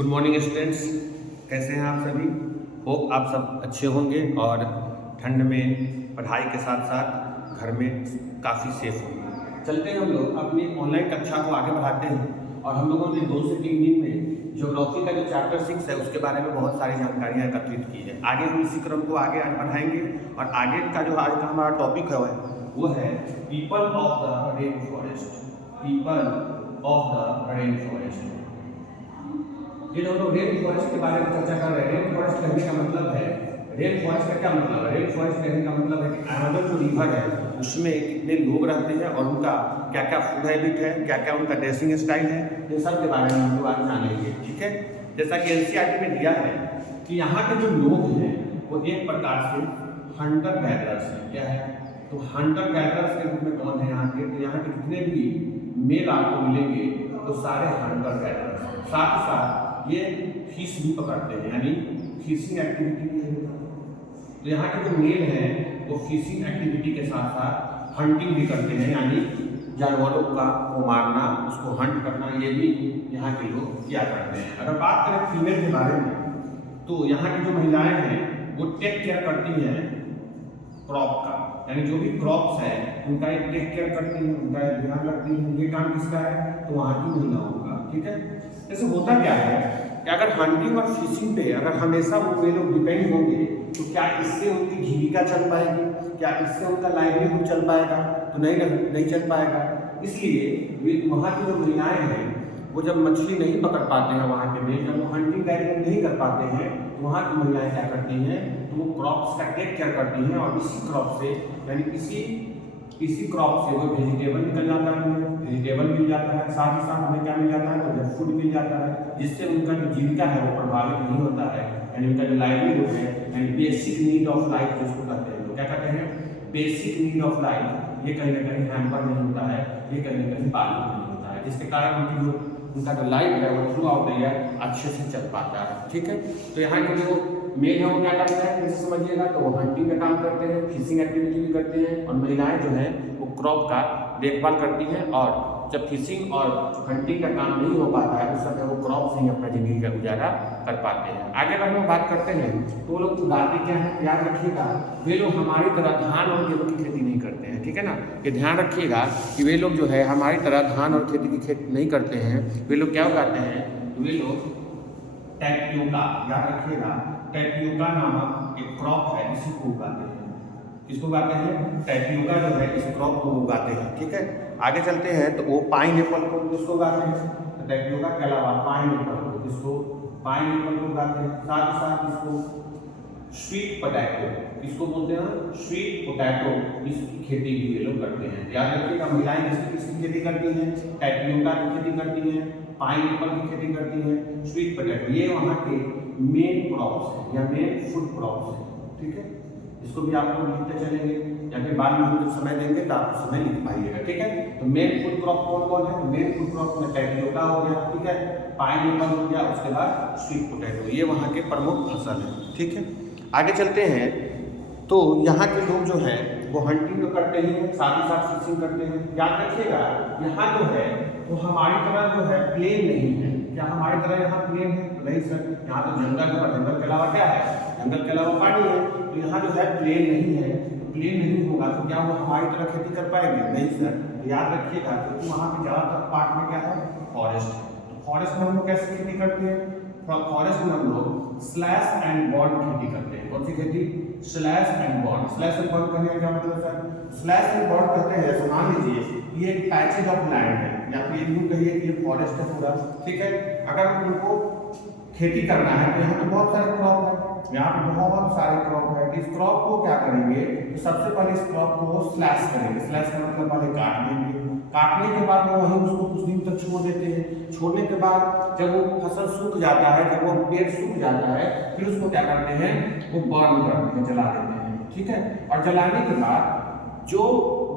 Good morning students, कैसे हैं आप सभी। होप आप सब अच्छे होंगे और ठंड में पढ़ाई के साथ साथ घर में काफ़ी सेफ होंगे। चलते हैं हम लोग अपनी ऑनलाइन कक्षा को आगे बढ़ाते हैं और हम लोगों ने 2 से 3 दिन में ज्योग्राफी का जो चैप्टर 6 है उसके बारे में बहुत सारी जानकारियाँ एकत्रित की है। आगे हम इसी क्रम को आगे आज बढ़ाएंगे और आगे का जो आज का हमारा टॉपिक है वो है people of the rain forest. People of the rain forest. ये दोनों रेन फॉरेस्ट के बारे में चर्चा कर रहे हैं। रेन फॉरेस्ट कहने का मतलब है, रेन फॉरेस्ट का क्या मतलब है? रेन फॉरेस्ट कहने का मतलब है कि अमेज़न जो रिवर है उसमें कितने लोग रहते हैं और उनका क्या क्या फूड हैबिट है, क्या क्या उनका ड्रेसिंग स्टाइल है, ये सब के बारे में हम लोग आज जानेंगे। ठीक है, जैसा कि एनसीईआरटी में दिया है कि यहाँ के जो लोग हैं वो एक प्रकार से हंटर गैदरर्स हैं। क्या है? तो हंटर गैदरर्स के रूप में कौन है यहाँ के? तो यहाँ के जितने भी मेल आपको मिलेंगे तो सारे हंटर गैदरर्स। साथ ही साथ ये फिश भी पकड़ते हैं, यानी फिशिंग एक्टिविटी भी है। तो यहाँ के जो मेल हैं वो फिशिंग एक्टिविटी के साथ साथ हंटिंग भी करते हैं, यानी जानवरों का को मारना, उसको हंट करना, ये भी यहाँ के लोग किया करते हैं। अगर बात करें फीमेल के बारे में तो यहाँ की जो महिलाएं हैं वो टेक केयर करती हैं क्रॉप का, यानी जो भी क्रॉप्स है उनका एक टेक केयर करती हैं, उनका एक ध्यान रखती हैं। ये काम किसका है? तो वहाँ की महिलाओं का। ठीक है, जैसे होता क्या है कि अगर हंटिंग और फिशिंग पे अगर हमेशा वो वे लोग डिपेंड होंगे तो क्या इससे उनकी जीविका चल पाएगी? क्या इससे उनका लाइवलीहुड चल पाएगा? तो नहीं चल पाएगा। इसलिए वहाँ की जो महिलाएं हैं वो जब मछली नहीं पकड़ पाते हैं, वहाँ के में जब वो हंटिंग गाइड नहीं कर पाते हैं तो वहाँ की महिलाएं क्या करती हैं? तो वो क्रॉप्स का टेक केयर करती हैं और इसी क्रॉप से, यानी इसी क्रॉप से वो वेजिटेबल निकल जाता है, हमें वेजिटेबल मिल जाता है, साथ ही साथ हमें क्या मिल जाता है? तो फूड मिल जाता है, जिससे उनका जो जीविका है वो प्रभावित नहीं होता है, यानी उनका जो लाइवलीहुड है, यानी बेसिक नीड ऑफ लाइफ जिसको कहते हैं। तो क्या कहते हैं? बेसिक नीड ऑफ लाइफ, ये कहीं ना कहीं हैम्पर नहीं होता है, ये कहीं ना कहीं बाधित नहीं होता है, जिसके कारण उनका जो लाइफ है वो थ्रू आउट द ईयर अच्छे से चल पाता है। ठीक है, तो यहाँ के जो मेल है वो क्या करता है जैसे समझिएगा, तो वो हंटिंग का काम करते हैं, फिशिंग एक्टिविटी भी करते हैं, और महिलाएं जो है वो क्रॉप का देखभाल करती हैं। और जब फिशिंग और हंटिंग का काम नहीं हो पाता है उस समय वो क्रॉप से ही अपना जिंदगी का गुजारा कर पाते हैं। आगे अगर हम बात करते हैं तो वो लोग उगाते क्या है? याद रखिएगा, वे लोग हमारी तरह धान और गेहूँ की खेती नहीं करते हैं। ठीक है ना, ये ध्यान रखिएगा कि वे लोग जो है हमारी तरह धान और खेती की खेती नहीं करते हैं। वे लोग क्या उगाते हैं? वे लोग टैपियोका, याद रखिएगा, टैपियोका नामक एक क्रॉप है, इसी को उगाते हैं। किसको उगाते हैं? टैपियोका जो है इस क्रॉप को उगाते हैं। ठीक है, आगे चलते हैं तो वो पाइन एप्पल को किसको उगाते हैं? तो टैपियोका के अलावा पाइन एप्पल को, किसको? पाइन एप्पल को उगाते हैं। साथ ही साथ इसको स्वीट पोटैटो, इसको बोलते हैं स्वीट पोटैटो, इसकी खेती भी ये लोग करते हैं। याद रखिएगा, महिलाएं किसकी खेती करती हैं? टैपियोका की खेती करती हैं, पाइन एप्पल की खेती करती हैं, स्वीट पोटैटो, ये वहाँ के मेन क्रॉप्स हैं या मेन फूड क्रॉप्स हैं। ठीक है, इसको भी आपको लिखते चलेंगे या फिर बाद में हम जब समय देंगे तो आप समय लिख पाइएगा। ठीक है, तो मेन फूड क्रॉप कौन कौन है? मेन फूड क्रॉप में टैपियोका हो गया, ठीक है, पाइन एप्पल हो गया, उसके बाद स्वीट पोटैटो, ये वहाँ के प्रमुख फसल है। ठीक है, आगे चलते हैं तो यहाँ के लोग जो है वो हंटिंग तो करते ही हैं, साथ ही साथ फिशिंग करते हैं। याद रखिएगा, यहाँ जो है वो हमारी तरह जो है प्लेन नहीं है। क्या हमारी तरह यहाँ प्लेन है? तो नहीं सर, यहाँ तो जंगल है और जंगल के अलावा क्या है? जंगल के अलावा पानी है। तो यहाँ जो है प्लेन नहीं है, तो प्लेन नहीं होगा तो क्या वो हमारी तरह खेती कर पाएंगे? नहीं सर। तो याद रखिएगा, क्योंकि वहाँ पे ज़्यादातर पार्ट में क्या है? फॉरेस्ट है। तो फॉरेस्ट में हम लोग कैसे खेती करते हैं? फॉरेस्ट में हम लोग स्लैश एंड बॉन्ड खेती करते हैं। कौन सी खेती? Slash and bond. Slash and bond करने का क्या मतलब सर? स्लैश एंड बॉन्ड कहते हैं, जैसे मान लीजिए ये एक पैचेज ऑफ लैंड है या फिर यूं कहिए कि ये फॉरेस्ट है पूरा। ठीक है, अगर उनको खेती करना है तो यहाँ पे बहुत सारे क्रॉप है, यहाँ पे बहुत सारे क्रॉप है। इस क्रॉप को क्या करेंगे? तो सबसे पहले इस क्रॉप को स्लैश करेंगे। स्लैश का मतलब पहले काट देंगे, काटने के बाद वो वहीं उसको कुछ दिन तक छोड़ देते हैं। छोड़ने के बाद जब वो फसल सूख जाता है, जब वो पेड़ सूख जाता है, फिर उसको क्या करते हैं? वो बर्न करते हैं, जला देते हैं। ठीक है, और जलाने के बाद जो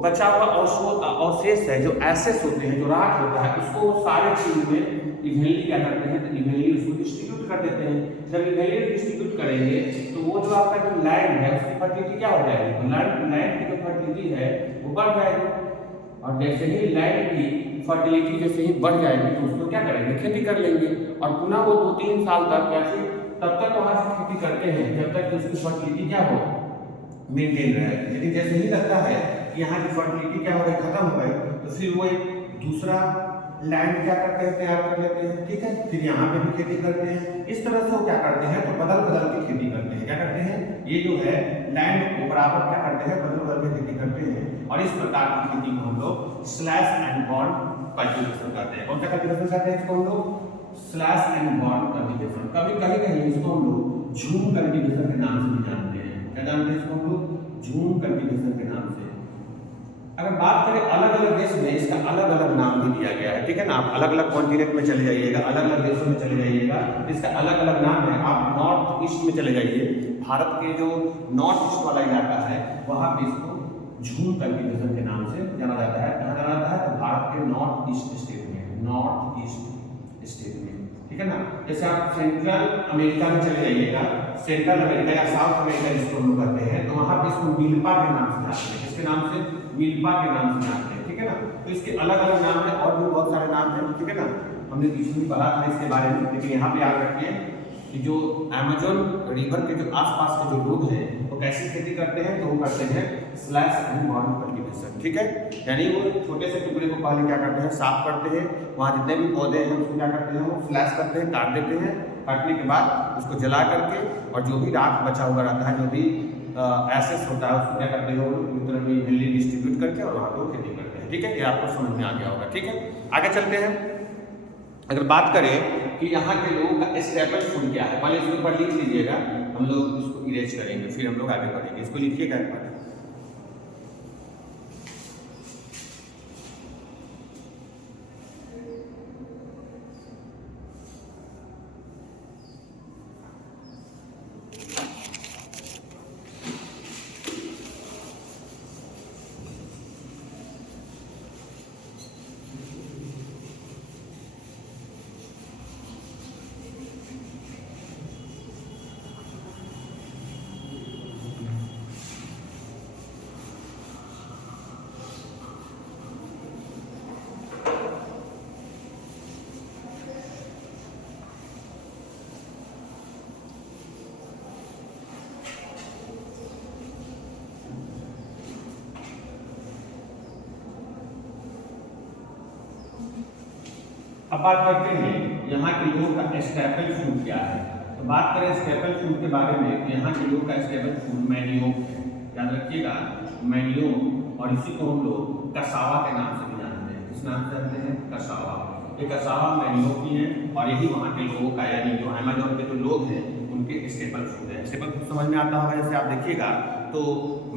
बचा हुआ अवशेष है, जो एसेस होते हैं, जो राख होता है, उसको सारे चीज में इवेनली क्या करते हैं? तो इवेनली उसको डिस्ट्रीब्यूट कर देते हैं। जब इवेनली डिस्ट्रीब्यूट करेंगे तो वो जो आपका जो लैंड है उसकी फर्टिलिटी क्या हो जाएगी? तो लैंड की जो फर्टिलिटी है वो बढ़ जाएगी। और जैसे ही लैंड की फर्टिलिटी जैसे ही बढ़ जाएगी तो उसको क्या करेंगे, खेती कर लेंगे और पुनः वो 2-3 साल तक कैसे तब तक वहाँ से खेती करते हैं जब तक कि उसकी फर्टिलिटी क्या हो, मेंटेन रहे। लेकिन जैसे ही लगता है कि यहाँ की फर्टिलिटी क्या हो गई, खत्म हो गई, तो फिर वो एक दूसरा लैंड क्या करते हैं, तैयार कर लेते हैं, ठीक है, फिर यहाँ पे भी खेती करते हैं। इस तरह से वो क्या करते हैं, तो बदल बदल के खेती करते हैं। क्या करते हैं, ये जो है लैंड को बराबर क्या करते हैं, बदल बदल के खेती करते हैं। और इस प्रकार की खेती को हम लोग स्लैश एंड बॉन्ड कल्टीवेशन करते हैं। कौन सा कल्टीवेशन करते हैं, इसको हम लोग स्लैश एंड बॉन्ड कल्टीवेशन, कभी कहीं इसको हम लोग झूम कल्टीवेशन के नाम से भी जानते हैं। क्या जानते हैं इसको हम लोग, झूम कल्टीवेशन के नाम से। अगर बात करें अलग अलग देश में इसका अलग अलग नाम भी दिया गया है, ठीक है ना। आप अलग अलग कॉन्टिनेंट में चले जाइएगा, अलग अलग देशों में चले जाइएगा, इसका अलग अलग नाम है। आप नॉर्थ ईस्ट में चले जाइए, भारत के जो नॉर्थ ईस्ट वाला इलाका है वहाँ पे इसको झूम कल्टीवेशन के नाम से जाना जाता है। कहाँ जाना जाता है, तो भारत के नॉर्थ ईस्ट स्टेट में, नॉर्थ ईस्ट स्टेट में, ठीक है ना। जैसे आप सेंट्रल अमेरिका में चले जाइएगा, सेंट्रल अमेरिका या साउथ अमेरिका जिसको हम लोग कहते हैं, तो वहाँ पे इसको मिल्पा के नाम से जानते हैं। किसके नाम से, मिल्पा के नाम से जानते हैं, ठीक है ना। तो इसके अलग अलग नाम है और भी बहुत सारे नाम हैं, ठीक है ना। हमने पीछे भी पढ़ा था इसके बारे में, लेकिन यहाँ पे याद रखिए कि जो अमेजोन रिवर के जो आसपास के जो लोग हैं वो कैसी खेती करते हैं, तो वो करते हैं स्लैश एंड बॉन्ड कल्टीवेशन, ठीक है। यानी वो छोटे से टुकड़े को पहले क्या करते हैं, साफ करते हैं, वहाँ जितने भी पौधे हैं उसको क्या करते हैं, वो स्लैश करते हैं, काट देते हैं। काटने के बाद उसको जला करके और जो भी राख बचा हुआ रहता है, जो भी एसेस होता है, उसको क्या करते हैं, वो पूरी तरह इवनली डिस्ट्रीब्यूट करके और वहाँ पर खेती करते हैं, ठीक है। ये आपको समझ में आ गया होगा, ठीक है। आगे चलते हैं। अगर बात करें कि यहाँ के लोगों का स्टेपल फूड क्या है, पहले इसके ऊपर लिख लीजिएगा, हम लोग इसको इरेज करेंगे, फिर हम लोग आगे बढ़ेंगे। इसको लिखिएगा एक बार। अब बात करते हैं यहाँ के लोगों का स्टेपल फूड क्या है। तो बात करें स्टेपल फूड के बारे में, तो यहाँ के लोगों का स्टेपल फूड मैनियोक है, याद रखिएगा, मैनियोक। और इसी को हम लोग कसावा के नाम से भी जानते हैं। किस नाम से जानते हैं, कसावा। ये कसावा मैनियोक ही है और यही वहाँ के लोगों का, यानी जो अमेजोन के जो लोग हैं उनके स्टेपल फूड है। स्टेपल फूड समझ में आता होगा। जैसे आप देखिएगा तो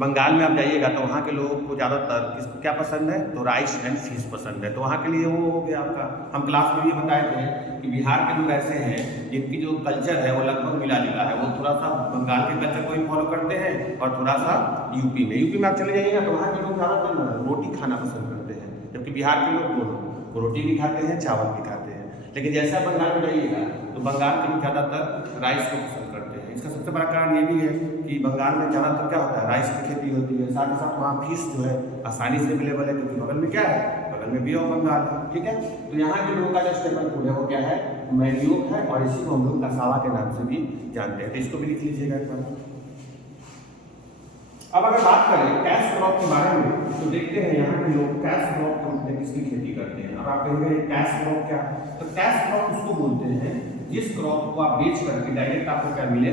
बंगाल में आप जाइएगा तो वहाँ के लोगों को ज़्यादातर किसको क्या पसंद है, तो राइस एंड फिश पसंद है। तो वहाँ के लिए वो हो गया आपका। हम क्लास में भी बताए थे कि बिहार के लोग ऐसे हैं जिनकी जो कल्चर है वो लगभग मिला जुला है। वो थोड़ा सा बंगाल के कल्चर को ही फॉलो करते हैं और थोड़ा सा यूपी में आप चले जाइएगा तो वहाँ के लोग ज़्यादातर रोटी खाना पसंद करते हैं, जबकि बिहार के लोग दोनों रोटी भी खाते हैं, चावल भी खाते हैं। लेकिन जैसे आप बंगाल में जाइएगा तो बंगाल के लोग ज़्यादातर राइस को पसंद करते हैं। इसका सबसे बड़ा कारण ये भी है कि बंगाल में ज़्यादातर क्या होता है, राइस की खेती होती है। साथ ही साथ वहाँ फिश जो है आसानी से अवेलेबल है, क्योंकि बगल में क्या है, बगल में भी और बंगाल है, ठीक है। तो यहाँ के लोगों का जो स्टेपल फूड है वो क्या है, मैनियोक है और इसी को हम लोग कसावा के नाम से भी जानते हैं। तो इसको भी लिख लीजिएगा एक बार। अब अगर बात करें कैश क्रॉप के बारे में तो देखते हैं यहाँ के लोग कैश क्रॉप किसकी खेती करते हैं। अब आप कहेंगे कैश क्रॉप क्या, तो कैश क्रॉप उसको बोलते हैं जिस क्रॉप को आप बेच करके डायरेक्ट आपको क्या मिले,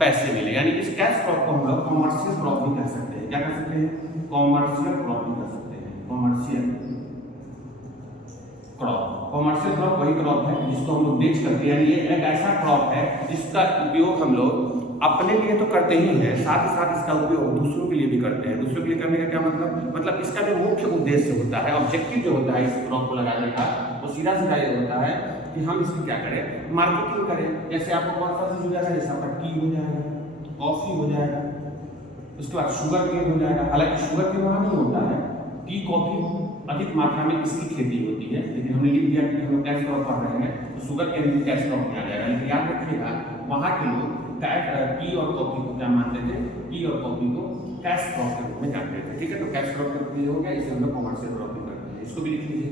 पैसे मिले। यानी इस कैश क्रॉप को हम लोग कॉमर्शियल क्रॉप भी कह सकते हैं। क्या कह सकते हैं, कॉमर्शियल क्रॉप भी कह सकते हैं। कॉमर्शियल क्रॉप, कॉमर्शियल क्रॉप वही क्रॉप है जिसको हम लोग बेच करके, यानी ये एक ऐसा क्रॉप है जिसका उपयोग हम लोग अपने लिए तो करते ही हैं, साथ ही साथ इसका उपयोग दूसरों के लिए भी करते हैं। दूसरों के लिए करने का क्या मतलब इसका जो मुख्य उद्देश्य होता है, ऑब्जेक्टिव जो होता है इस क्रॉप को लगाने का, वो सीधा सीधा ये होता है कि हम इसकी क्या करें, मार्केटिंग करें। जैसे आपको कौन सा चीज हो जाएगा, जैसे आपका टी हो जाएगा, कॉफी हो जाएगा, उसके बाद शुगर केन हो जाएगा। हालांकि शुगर केन वहाँ नहीं होता है, टी कॉफी अधिक मात्रा में इसकी खेती होती है, लेकिन हमने लिख दिया कि हम कैश क्रॉप पढ़ रहे हैं तो शुगर केन भी कैश क्रॉप में आ जाएगा। लेकिन याद रखिएगा वहाँ के लोग टी और कॉफी को क्या मानते थे, टी और कॉफी को कैश क्रॉप के रूप में जानते थे, ठीक है। तो कैश क्रॉप के रूप में हो गया, इसे हम लोग कॉमर्शियल क्रॉप भी करते हैं। इसको भी लिख लीजिए।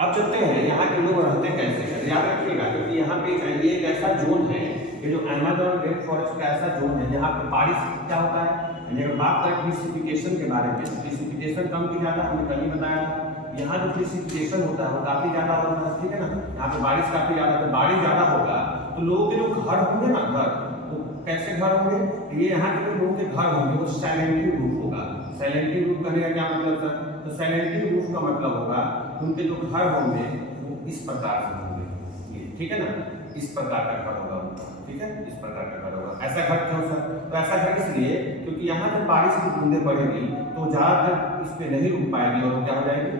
अब चलते हैं यहाँ के लोग रहते कैसे हैं, याद रखिएगा क्योंकि यहाँ पे ये एक ऐसा जोन है, ये जो अमेज़न रेन फॉरेस्ट का ऐसा जोन है जहाँ पे बारिश क्या होता है। अगर बात करें प्रिसिपिटेशन के बारे में, प्रिसिपिटेशन कम की ज़्यादा हमने कल ही बताया था। यहाँ जो प्रिसिपिटेशन होता है वो काफ़ी ज़्यादा होता है, ठीक है ना। यहाँ पे बारिश काफ़ी ज़्यादा, तो बारिश ज़्यादा होगा तो लोगों के जो घर होंगे ना, घर वो कैसे घर होंगे, ये यहाँ के लोगों के घर होंगे वो साइलेंटली रूफ होगा। साइलेंटली रूफ करने का क्या मतलब सर, तो साइलेंटली रूफ का मतलब होगा उनके जो घर होंगे वो इस प्रकार से होंगे, ठीक है ना, इस प्रकार का घर होगा, ठीक है, इस प्रकार का घर होगा। ऐसा घर क्यों सर, तो ऐसा घर इसलिए क्योंकि यहाँ जब बारिश की बूंदें पड़ेगी तो ज़्यादातर इस पे नहीं रुक पाएगी और क्या हो जाएगी,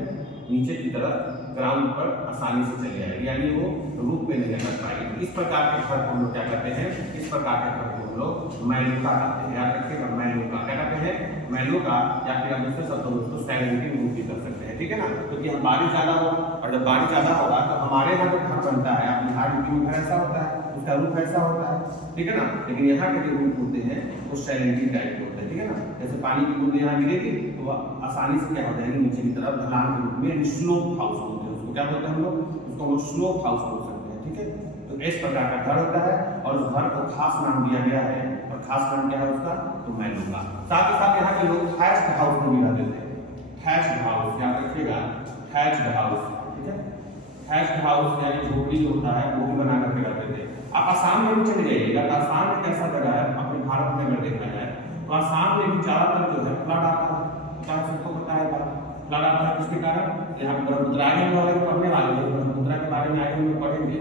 नीचे की तरफ ग्राउंड पर आसानी से चली जाएगी, यानी वो रूफ पे नहीं लग पाएगी। इस प्रकार के घर को हम लोग क्या करते हैं, इस प्रकार के घर को हम लोग मैलुका कहते हैं, याद रखिएगा मैलुका क्या कहते हैं, मैलुका, या फिर हम दूसरे शब्दों में उसको साइलेंटली रूफ भी कर सकते हैं, ठीक है ना। क्योंकि हम बारिश ज़्यादा हो और जब बारिश ज़्यादा होगा तो हमारे यहाँ जो घर बनता है, आप बिहार यूपी में घर ऐसा होता है, उसका रूफ ऐसा होता है, ठीक है ना। लेकिन यहाँ के जो रूफ होते हैं वो साइलेंटली टाइप के होते हैं, ठीक है ना। जैसे पानी की बूंद यहाँ गिरेगी तो वह आसानी से क्या हो जाएगी, नीचे की तरफ ढलान के रूप में स्लोप हाउस बोलते हैं उसको, क्या बोलते हैं हम लोग उसको, हम स्लोप हाउस बोल सकते हैं, ठीक है। तो इस प्रकार का घर होता है और उस घर को खास नाम दिया गया है, और खास नाम क्या है उसका, तो मैलुका। साथ ही साथ यहाँ के लोग थैच्ड हाउस में भी रहते थे, थैच्ड हाउस याद रखिएगा, थैच्ड हाउस, ठीक है। थैच्ड हाउस यानी झोपड़ी जो होता है वो भी बना करके रहते थे। आप आसाम में भी चले जाइएगा तो आसाम में कैसा जगह है, अपने भारत में अगर देखा जाए तो आसाम में भी ज़्यादातर जो है फ्लड आता है, क्या सबको पता है बात, फ्लड आता है किसके कारण, यहाँ ब्रह्मपुत्र आगे हम लोग पढ़ने वाले हैं, ब्रह्मपुत्र के बारे में आगे हम लोग पढ़ेंगे,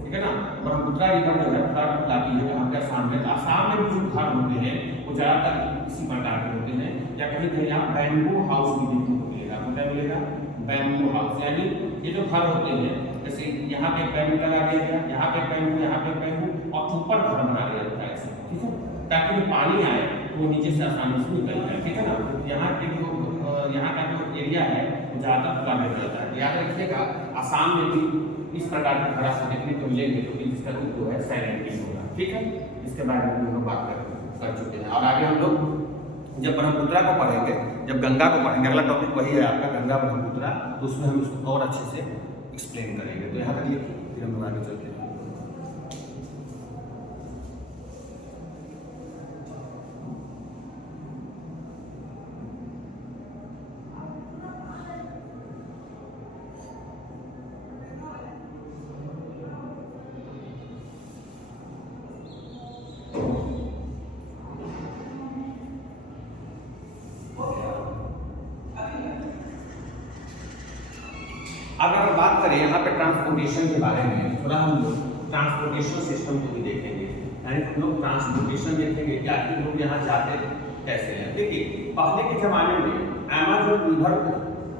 ठीक है ना। ब्रह्मपुत्र रिवर जो है फ्लड लाती है यहाँ पे आसाम में, तो आसाम में भी जो घर होते हैं वो ज़्यादातर इसी प्रकार के होते हैं, या कहीं कहीं यहाँ बैम्बू हाउस भी देखने को मिलेगा, क्या मिलेगा, बैम्बू हाउस, यानी ये जो घर होते हैं जैसे यहाँ पे बैम्बू लगा दिया गया, यहाँ पे बैम्बू, यहाँ पे बैम्बू, और ऊपर घर बना दिया जाता है ऐसे, ठीक है, ताकि जो पानी आए तो वो नीचे से आसानी से निकल जाए, ठीक है ना। यहाँ के जो यहाँ का जो एरिया है वो ज़्यादातर खुला नहीं रहता है। याद रखिएगा आसाम में भी इस प्रकार के घर आपको देखने को मिलेंगे तो जिसका रूप जो है साइलेंटली होगा, ठीक है। इसके बारे में हम लोग बात कर चुके हैं और आगे हम लोग जब ब्रह्मपुत्र को पढ़ेंगे, जब गंगा को पढ़ेंगे, अगला टॉपिक वही है आपका गंगा ब्रह्मपुत्र, तो उसमें हम उसको और अच्छे से एक्सप्लेन करेंगे। तो यहाँ तक लिखिए, फिर हम लोग आगे चलते हैं। अब अगर बात करें यहाँ पे ट्रांसपोर्टेशन के बारे में, थोड़ा हम लोग ट्रांसपोर्टेशन सिस्टम को भी देखेंगे, यानी हम लोग ट्रांसपोर्टेशन देखेंगे कि आखिर लोग यहाँ जाते कैसे हैं। देखिए पहले के ज़माने में अमेज़न रिवर को,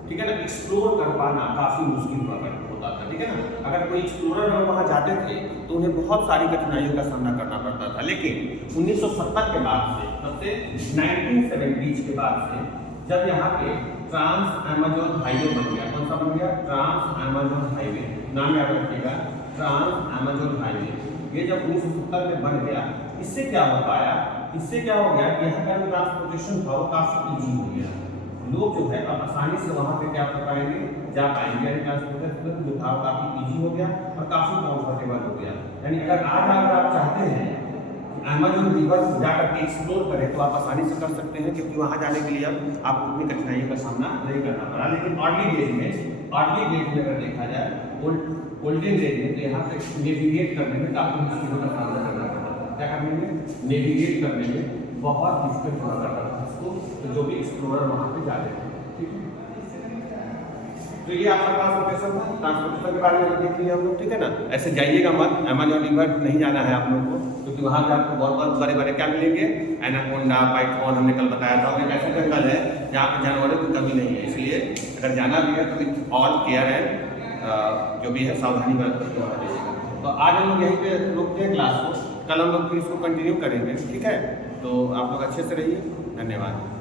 ठीक है ना, एक्सप्लोर कर पाना काफ़ी मुश्किल होता था, ठीक है ना। अगर कोई एक्सप्लोरर अगर वहाँ जाते थे तो उन्हें बहुत सारी कठिनाइयों का सामना करना पड़ता था। लेकिन 1970 के बाद से, तब से 1970 के बाद से जब यहाँ पे ट्रांस अमेज़न हाईवे बन गया, कौन सा बन गया, ट्रांस अमेज़न हाईवे, नाम याद रखिएगा, ट्रांस अमेज़न हाईवे, ये जब 1970 में बन गया, इससे क्या हो पाया, इससे क्या हो गया कि यहाँ का जो ट्रांसपोर्टेशन था वो काफ़ी ईजी हो गया। लोग जो है अब आसानी से वहाँ पे क्या कर पाएंगे, जा पाएंगे, यानी ट्रांसपोर्टेशन जो था वो काफ़ी ईजी हो गया और काफ़ी कंफर्टेबल हो गया। यानी अगर आज अगर आप चाहते हैं अमेज़न रिवर जाकर के एक्सप्लोर करें तो आप आसानी से कर सकते हैं, क्योंकि वहाँ जाने के लिए अब आपको उतनी कठिनाइयों का सामना नहीं करना पड़ा। लेकिन अर्ली डेज में अगर देखा जाए, गोल्डन डेज में, तो यहाँ पे नेविगेट करने में काफ़ी मुश्किलों का सामना करना पड़ता था। क्या करने में, नेविगेट करने में बहुत डिफिकल्ट हुआ करता था उसको, तो जो भी एक्सप्लोरर वहाँ पे जाते थे, ठीक है। तो ये आपका ट्रांसपोर्टेशन था, ट्रांसपोर्टेशन के बारे में देख लिया हम लोग, ठीक है ना। ऐसे जाइएगा मत, अमेज़न रिवर नहीं जाना है आप लोगों को, क्योंकि वहाँ पे आपको बहुत बहुत बड़े बड़े क्या मिलेंगे, एनाकोंडा, पाइथन, हमने कल बताया था, और एक ऐसा जंगल है जहाँ पे जानवरों की कमी नहीं है। इसलिए अगर जाना भी है तो विथ ऑल केयर एंड जो भी है सावधानी बरत के वहाँ जाइएगा। तो आज हम लोग यहीं पे रोकते हैं क्लास को, कल हम लोग फिर इसको कंटिन्यू करेंगे, ठीक है। तो आप लोग अच्छे से रहिए, धन्यवाद।